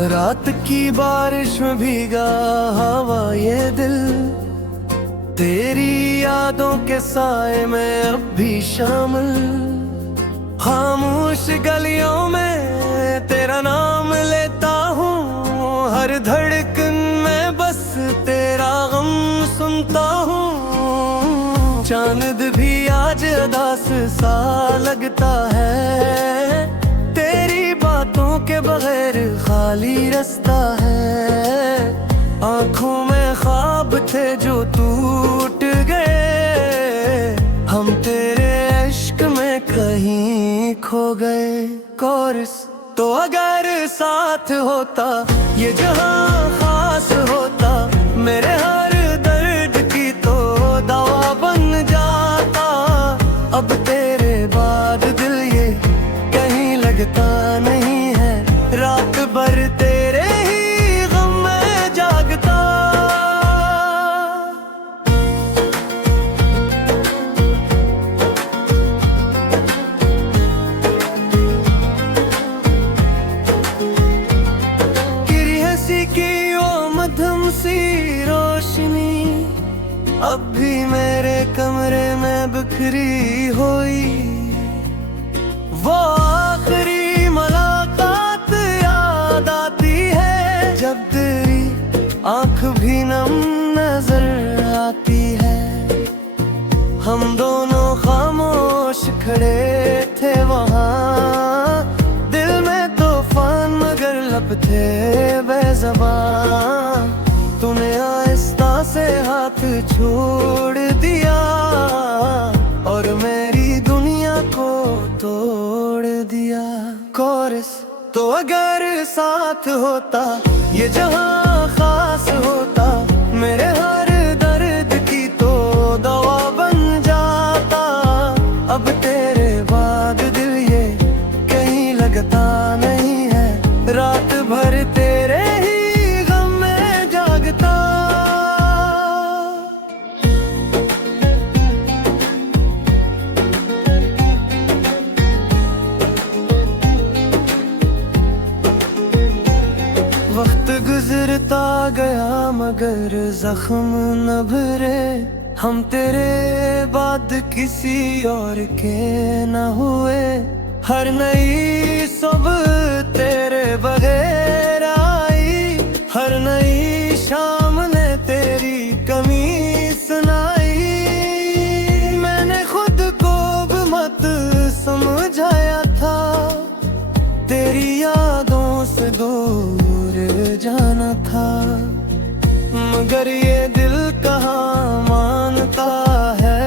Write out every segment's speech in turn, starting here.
रात की बारिश में भीगा हवा ये दिल, तेरी यादों के साए में अब भी शामिल। खामोश गलियों में तेरा नाम लेता हूँ, हर धड़कन में बस तेरा गम सुनता हूँ। चांद भी आज उदास सा लगता है, तेरी बातों के बगैर खाली रास्ता है। आंखों में ख्वाब थे जो टूट गए, हम तेरे इश्क में कहीं खो गए। कोरस तो अगर साथ होता ये जहां खास होता, मेरे हर दर्द की तो दवा बन जाता। अब तेरे बाद दिल ये कहीं लगता नहीं है, रात भर तेरे ही गम में जागता। गिरी हंसी की वो मध्यम सी रोशनी, अब भी मेरे कमरे में बिखरी हुई। वो आखिरी मुलाकात याद आती है, जब तेरी आंख भी नम नजर आती है। हम दोनों खामोश खड़े थे वहाँ, दिल में तूफान मगर लब थे बेज़बान। तूने आहिस्ता से हाथ छोड़ दिया और मेरी दुनिया को तोड़ दिया। कोरस तो अगर साथ होता ये जहां खास होता, मेरे हर दर्द की तो दवा बन जाता। अब तेरे बाद दिल ये कहीं लगता नहीं है, रात भर तेरे ही गम में जागता। वक्त गुजरता गया मगर जख्म न भरे, हम तेरे बाद किसी और के न हुए। हर नई सुबह तेरे बगैर आई, हर नई शाम ने तेरी कमी सुनाई। मैंने खुद को भी मत समझाया था, तेरी यादों से दूर जाना था। मगर ये दिल कहाँ मानता है,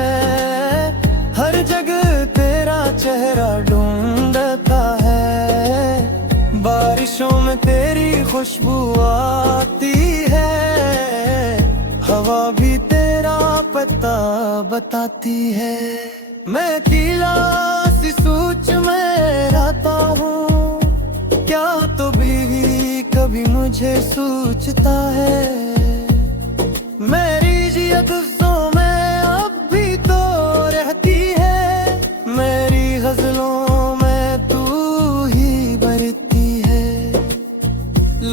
हर जगह तेरा चेहरा ढूंढता है। बारिशों में तेरी खुशबू आती है, हवा भी तेरा पता बताती है। मैं अकेला सी सोच में रहता हूँ, क्या तो भी कभी मुझे सोचता है। मेरी जियत अफ़सों में अब भी तो रहती है, मेरी गज़लों में तू ही बरती है।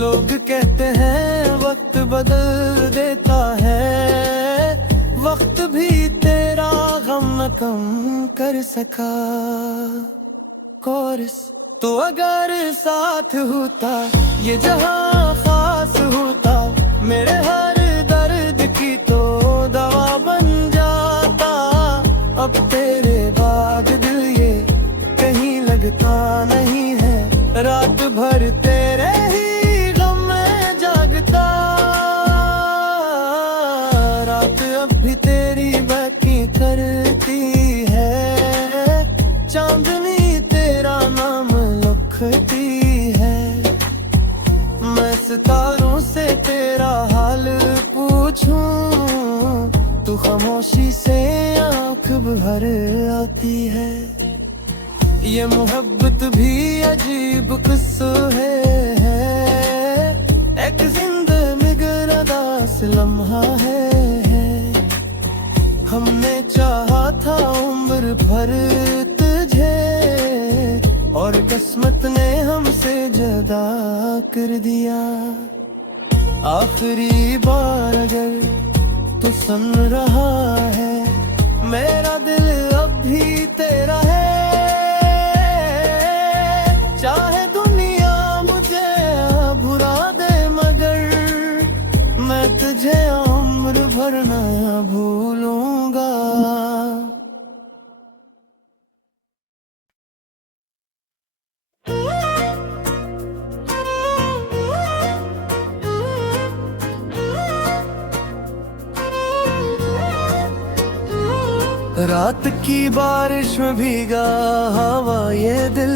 लोग कहते हैं वक्त बदल देता है, वक्त भी तेरा गम न कम कर सका। कोरस तो अगर साथ होता ये जहां खास होता, मेरे हर दर्द की तो दवा बन जाता। अब तेरे बाद दिल ये कहीं लगता नहीं है, रात भर तेरे ही गम में जागता। रात अब भी तेरी बाकी करती है, चांदनी तेरा नाम लिखती है। मैं सितारों से तेरा हाल पूछूं, तू खामोशी से आंख भर आती है। ये मोहब्बत भी अजीब किस्सा है, एक जिंदगी गरदास लम्हा है। हमने चाहा था उम्र भर तुझे, और किस्मत ने हमसे जुदा कर दिया। आखिरी बार अगर तू सुन रहा है, मेरा दिल अब भी तेरा है। चाहे दुनिया मुझे भुला दे, मगर मैं तुझे उम्र भर ना भूलूंगा। रात की बारिश में भीगा हवा ये दिल,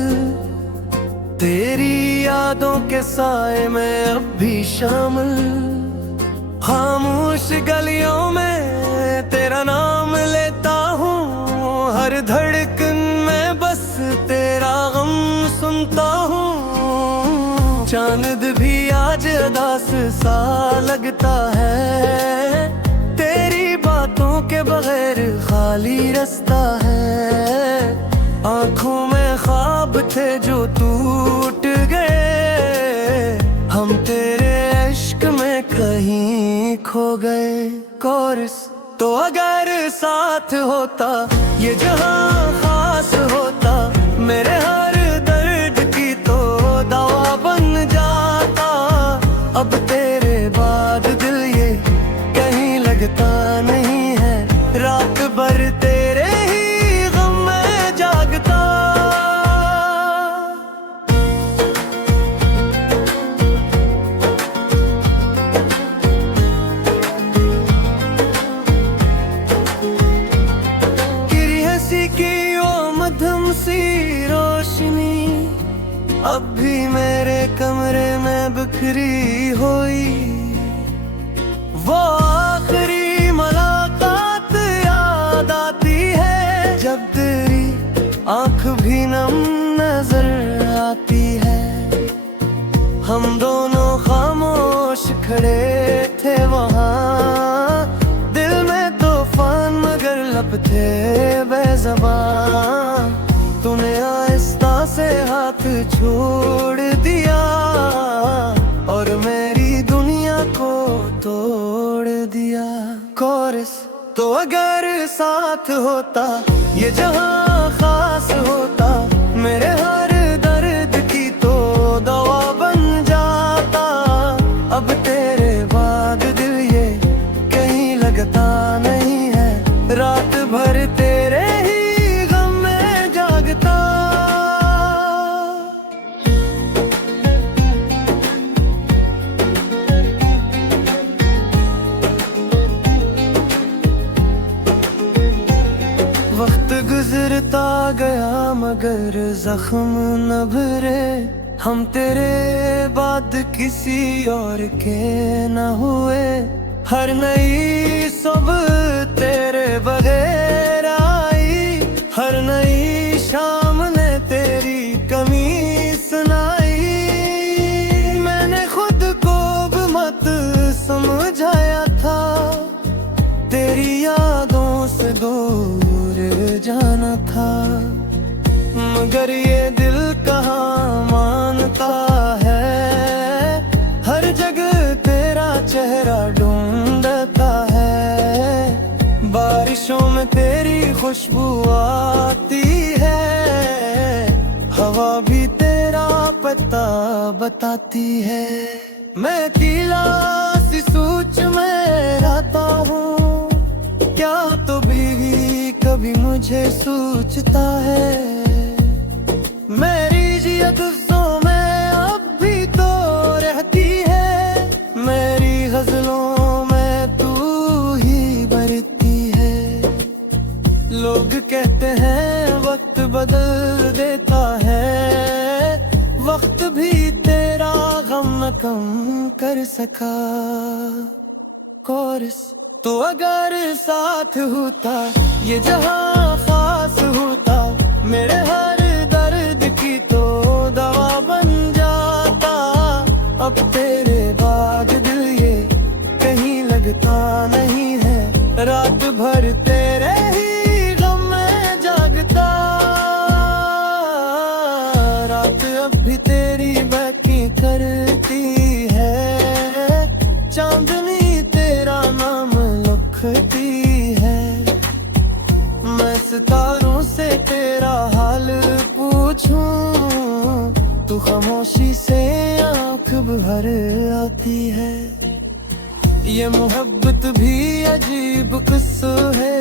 तेरी यादों के साए में अब भी शामिल। खामोश गलियों में तेरा नाम लेता हूँ, हर धड़कन में बस तेरा गम सुनता हूँ। चांद भी आज उदास सा लगता है, तेरी बातों के बगैर खाली रास्ता है। आंखों में ख्वाब थे जो टूट गए, हम तेरे इश्क में कहीं खो गए। कोरस तो अगर साथ होता, ये जहां खास होता, मेरे हर दर्द की तो दवा बन जाता। अब तेरे बाद दिल ये कहीं लगता नहीं है, रात भर तेरे ही गम में जागता। गिरी हंसी की वो मध्यम सी रोशनी, अब भी मेरे कमरे में बिखरी हुई। वो आखिरी मुलाकात याद आती है, जब तेरी आंख भी नम नजर आती है। हम दोनों खामोश खड़े थे वहाँ, दिल में तूफान मगर लब थे बेज़बान। तूने आहिस्ता से हाथ छोड़ दिया और मेरी दुनिया को तोड़ दिया। कोरस तो अगर साथ होता, ये जहां खास होता, मेरे हर दर्द की तो दवा बन जाता। अब तेरे बाद दिल ये कहीं लगता नहीं है, रात भर तेरे ही गम में जागता। वक्त गुजरता गया मगर जख्म न भरे, हम तेरे बाद किसी और के न हुए। हर नई सुबह तेरे बगैर आई, हर नई शाम ने तेरी कमी सुनाई। मैंने खुद को भी मत समझाया था, तेरी यादों से दूर जाना था। मगर ये दिल कहाँ मानता है, हर जगह तेरा चेहरा ढूंढता है। बारिशों में तेरी खुशबू आती है, हवा भी तेरा पता बताती है। मैं अकेला सी सोच में रहता हूँ, क्या तो भी कभी मुझे सोचता है। मेरी जियतों में अब भी तो रहती है, मेरी गजलों में तू ही बरती है। लोग कहते हैं वक्त बदल देता है, वक्त भी तेरा गम न कम कर सका। कोरस तो अगर साथ होता, ये जहां खास होता, मेरे हर दर्द की तो दवा बन जाता। अब तेरे बाद दिल ये कहीं लगता नहीं है, रात भर तेरे ही गम में जागता। दिखती है। मैं सितारों से तेरा हाल पूछूं, तू खामोशी से आंख भर आती है। ये मोहब्बत भी अजीब किस्सा है,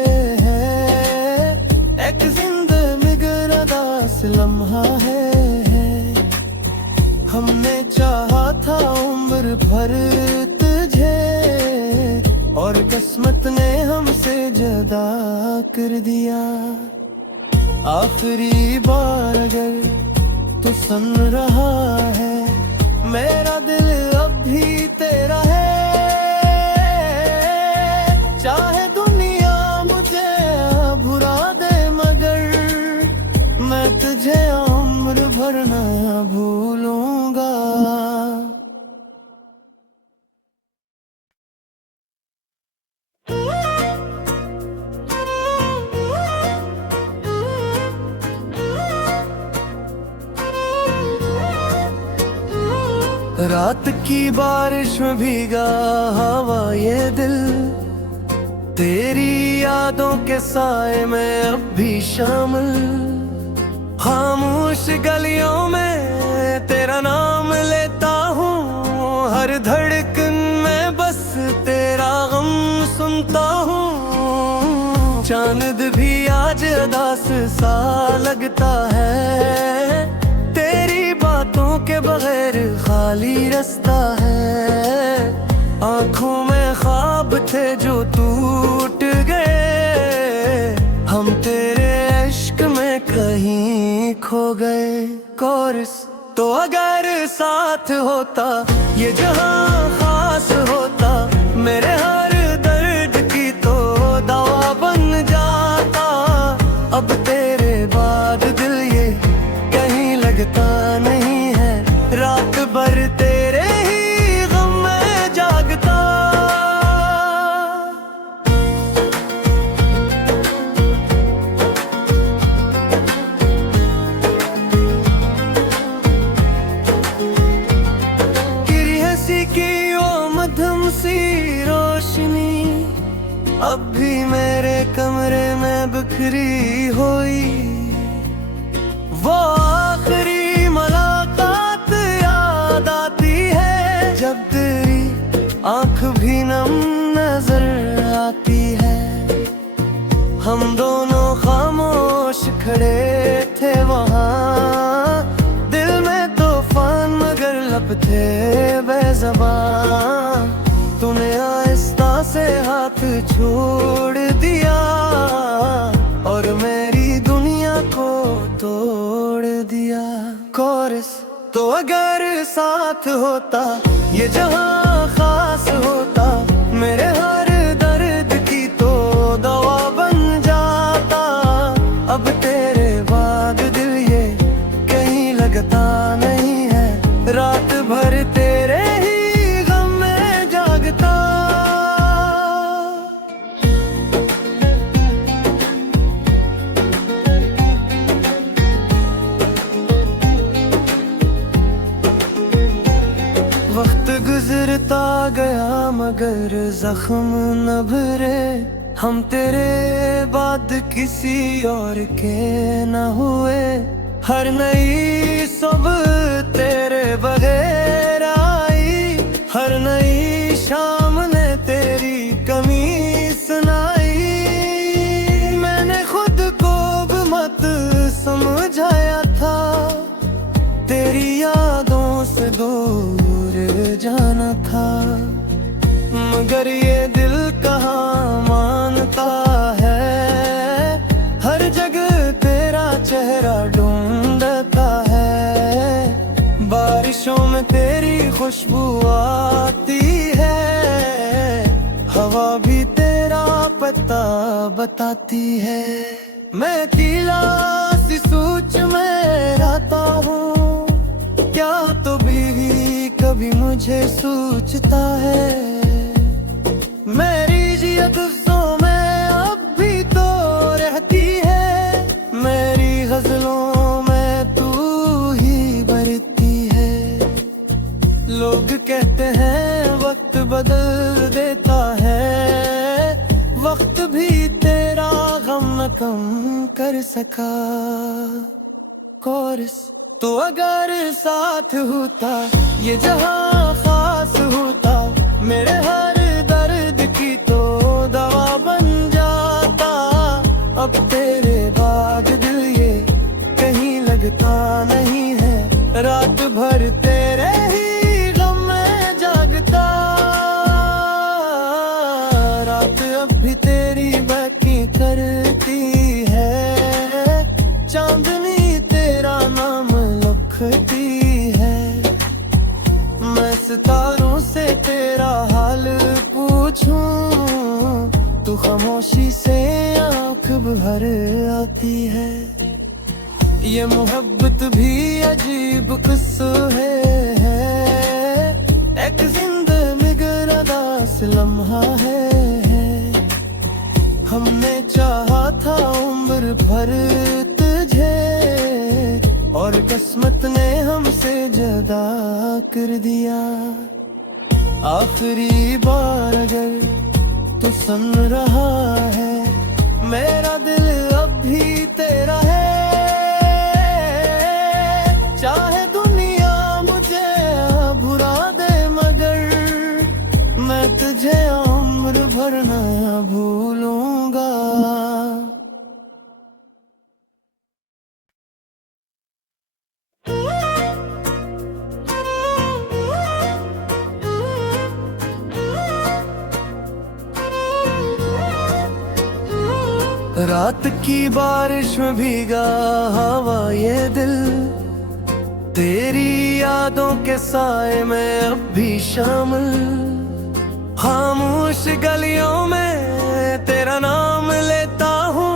एक जिंदगी गरदास लम्हा है। हमने चाहा था उम्र भर तुझे, और किस्मत ने हमसे जुदा कर दिया। आखिरी बार अगर तू सुन रहा है, मेरा दिल अब भी तेरा है। चाहे दुनिया मुझे भुला दे, मगर मैं तुझे उम्र भर न भूलूंगा। रात की बारिश में भीगा हवा ये दिल, तेरी यादों के साए में अब भी शामिल। खामोश गलियों में तेरा नाम लेता हूँ, हर धड़कन में बस तेरा गम सुनता हूँ। चांद भी आज उदास सा लगता है, तेरी बातों के बगैर खाली रास्ता है। आंखों में ख्वाब थे जो टूट गए, हम तेरे इश्क में कहीं खो गए। कोरस तो अगर साथ होता, ये जहां खास होता, मेरे हर दर्द की तो दवा बन जाता। अब तेरे बाद दिल ये कहीं लगता नहीं है, रात भर तेरे ही गम में जागता। गिरी हंसी की वो मध्यम सी रोशनी, अब भी मेरे कमरे में बिखरी हुई। वो आखिरी मुलाकात याद आती है, जब तेरी आंख भी नम नजर आती है। हम दोनों खामोश खड़े थे वहाँ, दिल में तूफान मगर लब थे बेज़बान। तूने आहिस्ता से हाथ छोड़ दिया, और मेरी दुनिया को तोड़ दिया। कोरस तो अगर साथ होता, ये जहां खास होता, मेरे हर दर्द की तो दवा बन जाता। अब तेरे बाद दिल ये कहीं लगता नहीं है, रात भर तेरे ही गम में जागता। वक्त गुजरता गया मगर जख्म न भरे, हम तेरे बाद किसी और के न हुए। हर नई सुबह तेरे बगैर आई, हर नई शाम ने तेरी कमी सुनाई। मैंने खुद को भी मत समझाया था, तेरी यादों से दूर जाना था। मगर ये दिल कहाँ मानता है, हर जगह तेरा चेहरा ढूंढता है। बारिशों में तेरी खुशबू आती है, हवा भी तेरा पता बताती है। मैं अकेला सी सोच में रहता हूँ, क्या तो भी कभी मुझे सोचता है। मेरी जियत में अब भी तो रहती है, मेरी गजलों में तू ही बरती है। लोग कहते हैं वक्त बदल देता है, कम कर सका। कोरस तो अगर साथ होता ये जहां खास होता, मेरे हर दर्द की तो दवा बन जाता। अब तेरे बाद दिल ये कहीं लगता नहीं है, रात भर तेरे ही गम में जागता। रात अब भी तेरी बाकी करती है, चांदनी तेरा नाम लिखती है। मैं सितारों से तेरा हाल पूछूं, तू खामोशी से आँख भर आती है। ये मोहब्बत भी अजीब किस्सा है, एक जिंदगी गरदास लम्हा है। हमने चाहा था उम्र भर तुझे, और किस्मत ने हमसे जुदा कर दिया। आखिरी बार अगर तू सुन रहा है, मेरा दिल अब भी तेरा है। चाहे दुनिया मुझे भुला दे, मगर मैं तुझे उम्र भर न भूलूंगा। रात की बारिश में भीगा हवा ये दिल, तेरी यादों के साए में अब भी शामिल। खामोश गलियों में तेरा नाम लेता हूँ,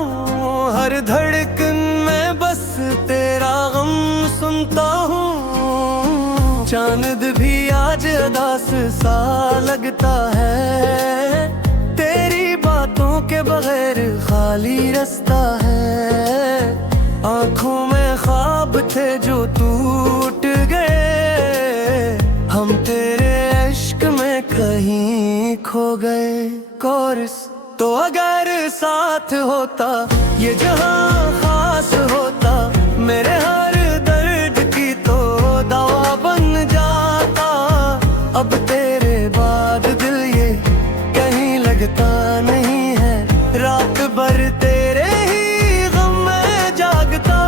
हर धड़कन में बस तेरा गम सुनता हूँ। चांद भी आज उदास सा लगता है, तेरी बातों के बगैर खाली रास्ता है। आँखों में ख्वाब थे जो टूट गए, हम तेरे इश्क में कहीं खो गए। कोरस तो अगर साथ होता ये जहां खास होता, मेरे हर दर्द की तो दवा बन जाता। अब तेरे बाद दिल ये कहीं लगता नहीं है, रात भर तेरे ही गम में जागता।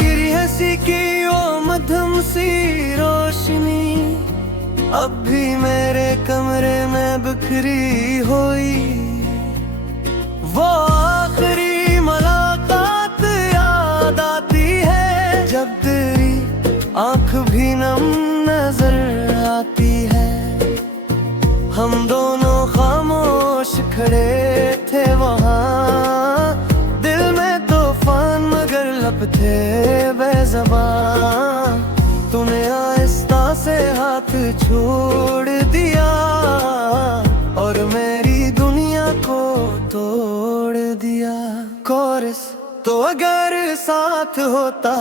गिरी हंसी की वो मध्यम सी रोशनी, अब भी मेरे कमरे में बिखरी हुई। वो आखिरी मुलाकात याद आती है, जब तेरी आंख भी नम नजर आती है। हम दोनों खामोश खड़े थे वहाँ, दिल में तूफान मगर लब थे बेज़बान। तूने आहिस्ता से हाथ छोड़ दिया, और मेरी दुनिया को तोड़ दिया। कोरस तो अगर साथ होता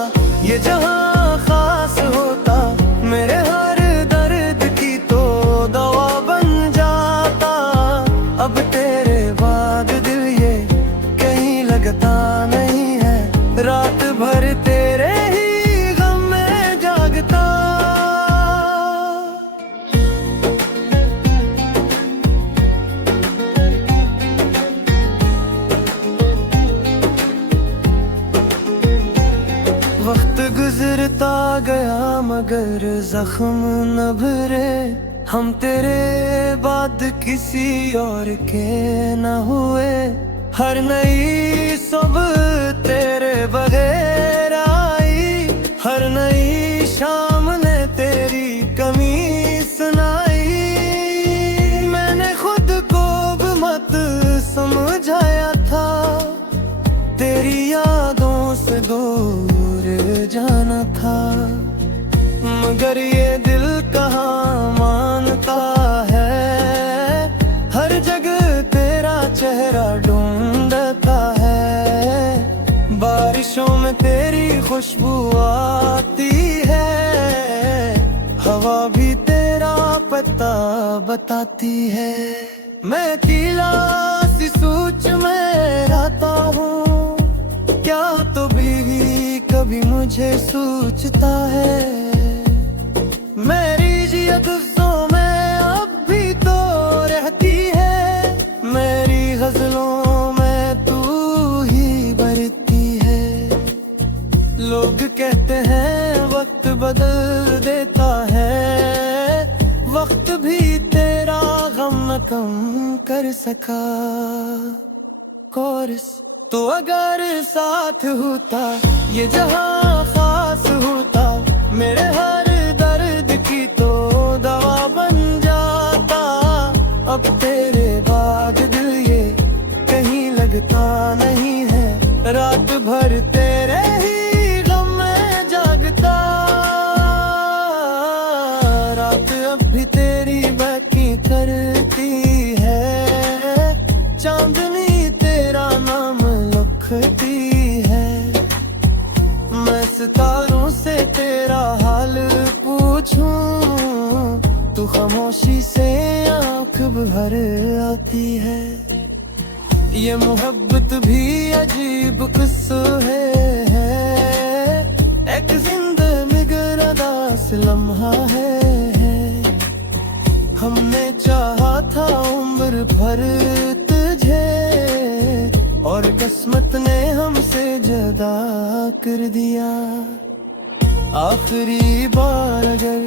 ये जहां खास होता, मेरे हर दर्द की तो दवा बन जाता। अब तेरे बाद दिल ये कहीं लगता नहीं है, रात भर तेरे ही गम में जागता। वक्त गुजरता गया मगर जख्म न भरे, हम तेरे बाद किसी और के न हुए। हर नई सुबह तेरे बगैर आई, हर नई शाम ने तेरी कमी सुनाई। मैंने खुद को भी मत समझाया था, तेरी यादों से दूर जाना था। मगर ये दिल कहाँ मानता है, हर जगह तेरा चेहरा ढूंढता है। बारिशों में तेरी खुशबू आती है, हवा भी तेरा पता बताती है। मैं अकेला सी सोच में रहता हूँ, क्या तो भी कभी मुझे सोचता है। मेरी जियत में अब भी तो रहती है, मेरी गजलों में तू ही बरती है। लोग कहते हैं वक्त बदल देता है, वक्त भी तेरा गम न कम कर सका। कोरस तो अगर साथ होता ये जहां खास होता, मेरे हर दर्द की तो दवा बन जाता। अब तेरे बाद दिल ये कहीं लगता नहीं है, रात भर तेरे ही गम में जागता। रात अब भी तेरी बाकी करती है, चांदनी तेरा नाम लिखती है। मैं सितारों से तेरा हाल पूछूं, तू खामोशी से आंख भर आती है। ये मोहब्बत भी अजीब किस्सा है, एक जिंदगी गरदास लम्हा है। हमने चाहा था उम्र भर तुझे, और किस्मत ने हमसे जुदा कर दिया। आखिरी बार अगर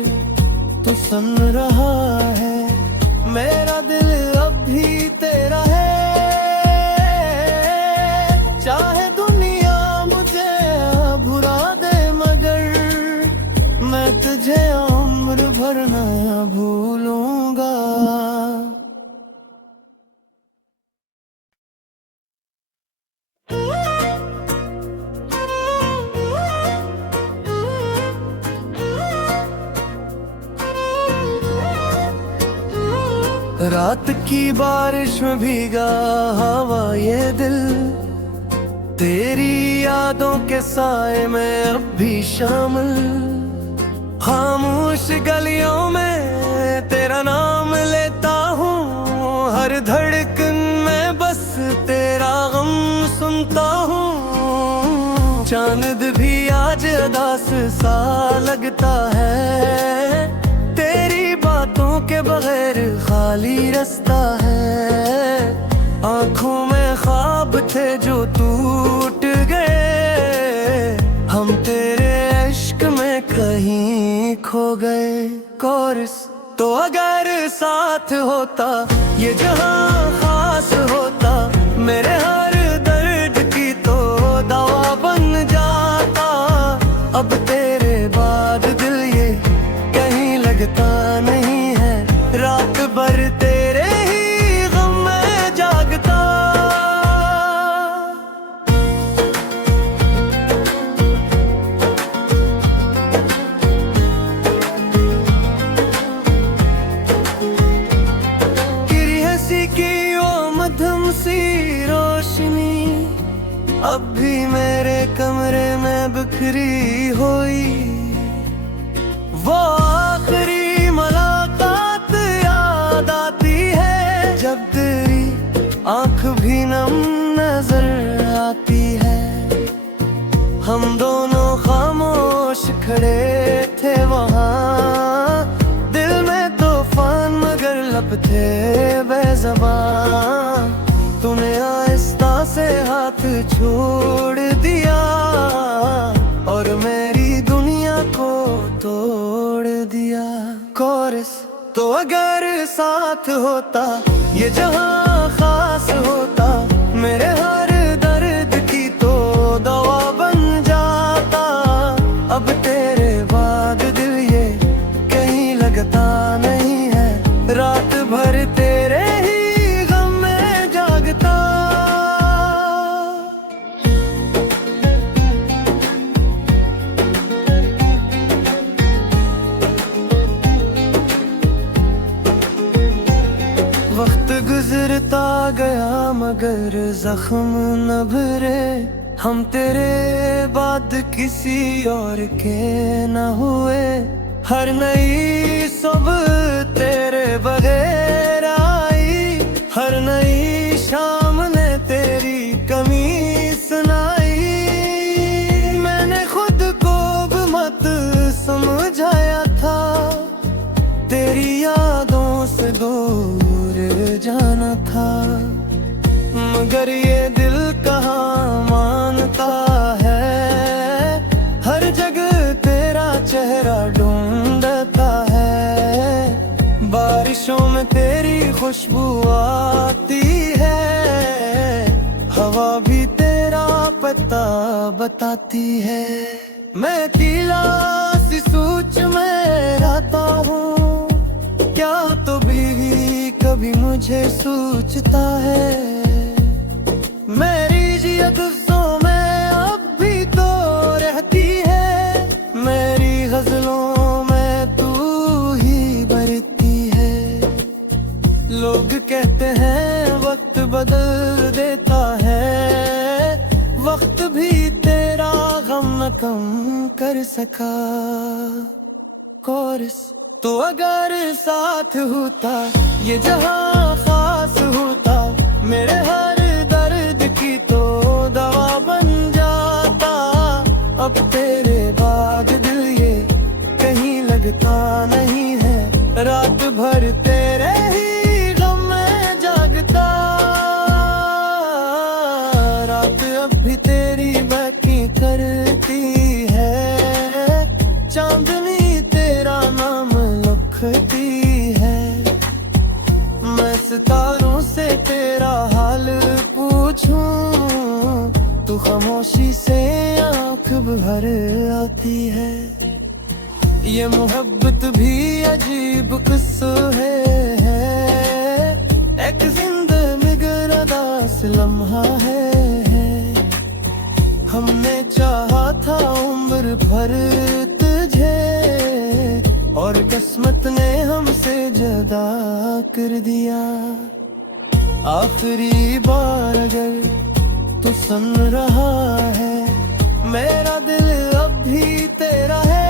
तू सुन रहा है, मेरा दिल अब भी तेरा है। चाहे दुनिया मुझे भुला दे, मगर मैं तुझे उम्र भर ना भूलूंगा। रात की बारिश में भीगा हवा ये दिल, तेरी यादों के साए में अब भी शामिल। खामोश गलियों में तेरा नाम लेता हूँ, हर धड़कन में बस तेरा गम सुनता हूँ। चांद भी आज उदास सा लगता है, तेरी बातों के बगैर खाली रास्ता है। आंखों में ख्वाब थे जो टूट गए, हम तेरे इश्क में कहीं खो गए। कोरस तो अगर साथ होता ये जहां खास होता, मेरे हर दर्द की तो दवा बन जाता। अब तेरे बाद दिल ये कहीं लगता नहीं है, रात भर तेरे ही गम में जागता। गिरी हंसी की वो मध्यम सी रोशनी अब भी मेरे कमरे में बिखरी हुई। वो आखिरी मुलाकात याद आती है, जब तेरी आंख भी नम नजर आती है। हम दोनों खामोश खड़े थे वहाँ, दिल में तूफान मगर लब थे बेज़बान। तूने आहिस्ता से हाथ छोड़ दिया और मेरी दुनिया को तोड़ दिया। कोरस तो अगर साथ होता ये जहां खास होता, मेरे हर दर्द की तो दवा बन जाता। अब तेरे बाद दिल ये कहीं लगता नहीं है, रात भर तेरे ही गम में जागता। वक्त गुजरता गया मगर जख्म न भरे, हम तेरे बाद किसी और के न हुए, हर नई सुबह तेरे बगैर आई, हर नई शाम ने तेरी कमी सुनाई। मैंने खुद को भी मत समझाया था, तेरी यादों से दूर जाना था, मगर ये दिल कहाँ मानता है, हर जगह तेरा चेहरा ढूंढता है। बारिशों में तेरी खुशबू आती है, हवा भी तेरा पता बताती है। मैं अकेला सी सोच में रहता हूँ, क्या तो भी कभी मुझे सोचता है। मेरी जियत में अब भी तो रहती है, मेरी गजलों में तू ही बरती है। लोग कहते हैं वक्त बदल देता है, वक्त भी तेरा गम न कम कर सका। कोरस तो अगर साथ होता ये जहां खास होता, मेरे हर दर्द की तो दवा बन जाता। अब तेरे बाद दिल ये कहीं लगता नहीं है, रात भर तेरे ही गम में जागता। रात अब भी तेरी बाकी करती है, चांदनी तेरा नाम लिखती है। मैं सितारों से तेरा हाल पूछूं, तू खामोशी से आँख भर आती है। ये मोहब्बत भी अजीब किस्सा है, एक जिंदगी गरदास लम्हा है। हमने चाहा था उम्र भर तुझे, और किस्मत ने हमसे जुदा कर दिया। आखिरी बार अगर तू सुन रहा है, मेरा दिल अब भी तेरा है।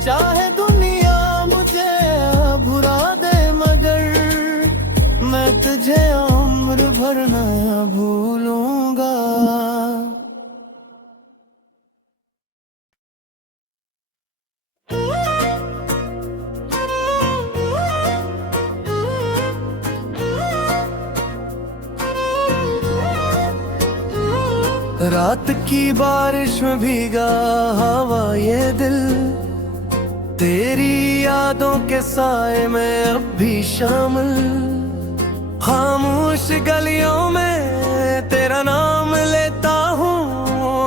चाहे दुनिया मुझे भुला दे, मगर मैं तुझे उम्र भर ना भूलूंगा। रात की बारिश में भीगा हवा ये दिल, तेरी यादों के साए में अब भी शामिल। खामोश गलियों में तेरा नाम लेता हूँ,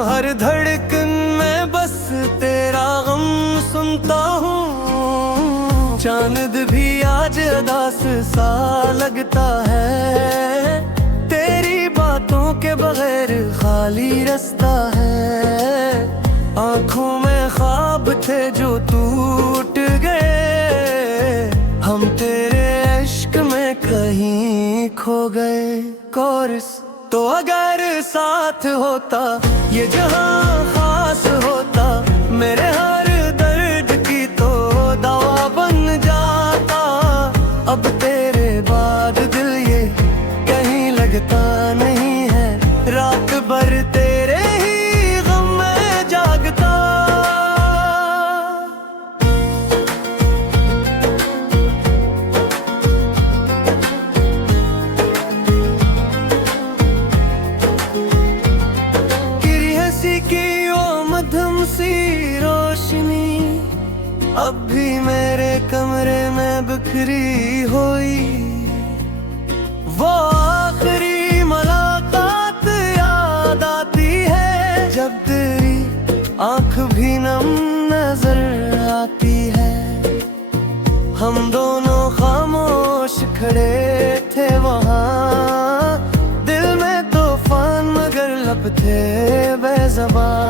हर धड़कन में बस तेरा गम सुनता हूँ। चांद भी आज उदास सा लगता है, तेरी बातों के बगैर खाली रास्ता है। आंखों में ख्वाब थे जो टूट गए, हम तेरे इश्क में कहीं खो गए। कोरस तो अगर साथ होता ये जहां खास होता, मेरे हर दर्द की तो दवा बन जाता। अब तेरे बाद दिल ये कहीं लगता नहीं है, रात भर तेरे ही गम में जागता। गिरी हंसी की वो मध्यम सी रोशनी, अब भी मेरे कमरे में बिखरी हुई। वो आखिरी मुलाकात याद आती है, जब तेरी आंख भी नम नजर आती है। हम दोनों खामोश खड़े थे वहाँ, दिल में तूफान मगर लब थे बेज़बान।